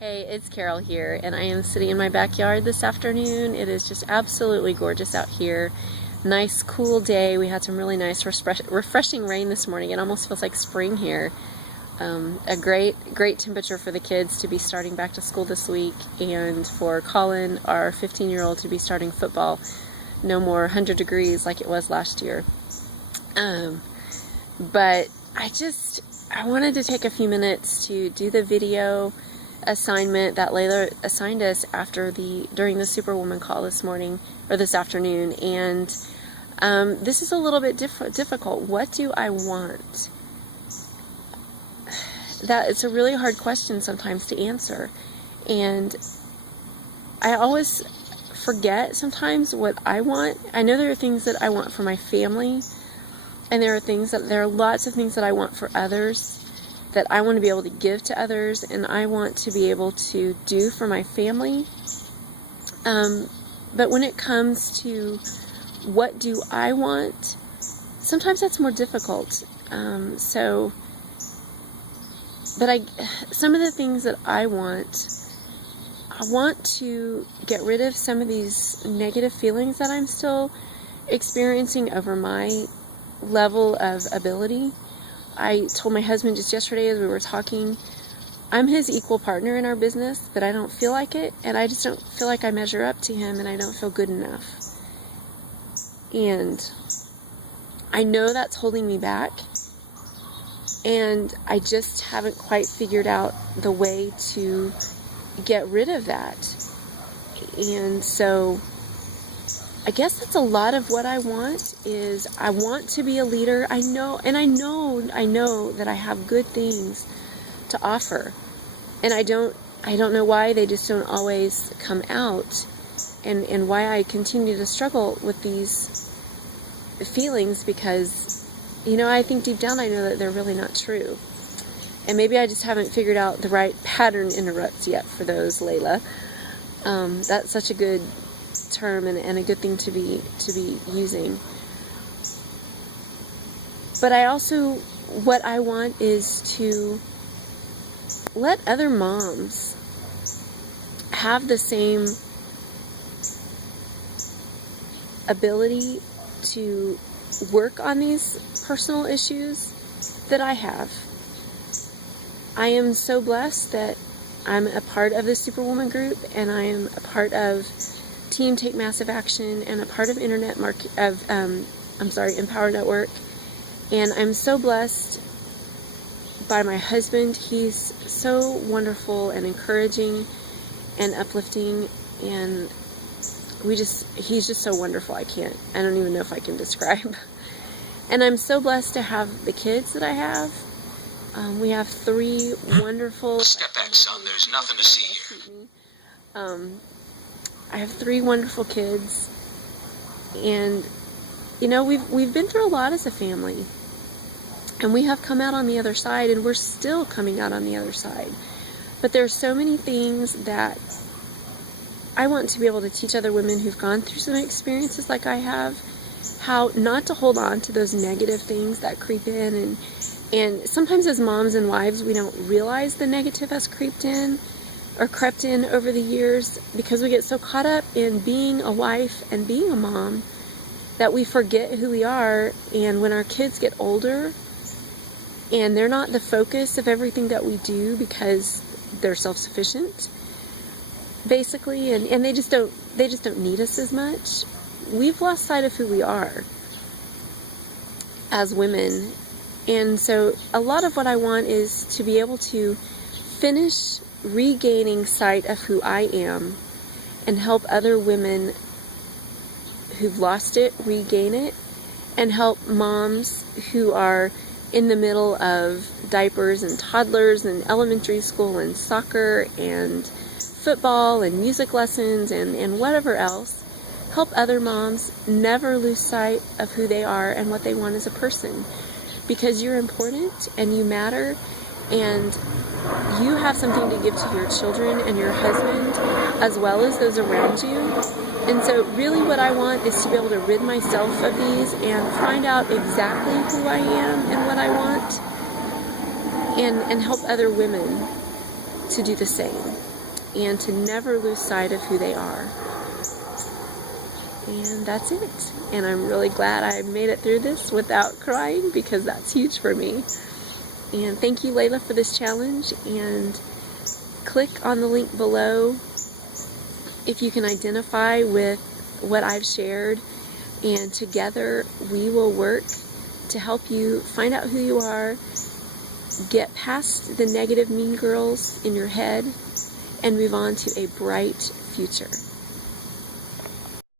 Hey, it's Carol here, and I am sitting in my backyard this afternoon. It is just absolutely gorgeous out here. Nice, cool day. We had some really nice, refreshing rain this morning. It almost feels like spring here. A great temperature for the kids to be starting back to school this week, and for Colin, our 15-year-old, to be starting football. No more 100 degrees like it was last year. But I wanted to take a few minutes to do the video assignment that Layla assigned us during the Superwoman call this morning, or this afternoon, and this is a little bit difficult. What do I want? It's a really hard question sometimes to answer, and I always forget sometimes what I want. I know there are things that I want for my family, and there are lots of things that I want for others, that I want to be able to give to others, and I want to be able to do for my family. But when it comes to what do I want, sometimes that's more difficult. Some of the things that I want to get rid of some of these negative feelings that I'm still experiencing over my level of ability. I told my husband just yesterday as we were talking, I'm his equal partner in our business, but I don't feel like it, and I just don't feel like I measure up to him, and I don't feel good enough. And I know that's holding me back, and I just haven't quite figured out the way to get rid of that. And so I guess that's a lot of what I want. Is I want to be a leader. I know that I have good things to offer, and I don't know why they just don't always come out, and why I continue to struggle with these feelings, because I think deep down I know that they're really not true, and maybe I just haven't figured out the right pattern interrupts yet for those, Layla. That's such a good term and a good thing to be using. But what I want is to let other moms have the same ability to work on these personal issues that I have. I am so blessed that I'm a part of the Superwoman group, and I am a part of Team Take Massive Action, and a part of Empower Network. And I'm so blessed by my husband. He's so wonderful and encouraging and uplifting, and he's just so wonderful. I don't even know if I can describe. And I'm so blessed to have the kids that I have. We have 3 wonderful... Step back, son. There's nothing to see here. I have 3 wonderful kids, and we've been through a lot as a family, and we have come out on the other side, and we're still coming out on the other side. But there's so many things that I want to be able to teach other women who've gone through some experiences like I have, how not to hold on to those negative things that creep in, and sometimes as moms and wives we don't realize the negative has crept in over the years, because we get so caught up in being a wife and being a mom that we forget who we are. And when our kids get older and they're not the focus of everything that we do because they're self-sufficient, basically, and they just don't need us as much, we've lost sight of who we are as women. And so a lot of what I want is to be able to finish regaining sight of who I am, and help other women who've lost it regain it, and help moms who are in the middle of diapers and toddlers and elementary school and soccer and football and music lessons and whatever else, help other moms never lose sight of who they are and what they want as a person, because you're important and you matter, and you have something to give to your children and your husband as well as those around you. And so really what I want is to be able to rid myself of these and find out exactly who I am and what I want, and help other women to do the same and to never lose sight of who they are. And that's it. And I'm really glad I made it through this without crying, because that's huge for me. And thank you, Layla, for this challenge. And click on the link below if you can identify with what I've shared. And together we will work to help you find out who you are, get past the negative mean girls in your head, and move on to a bright future.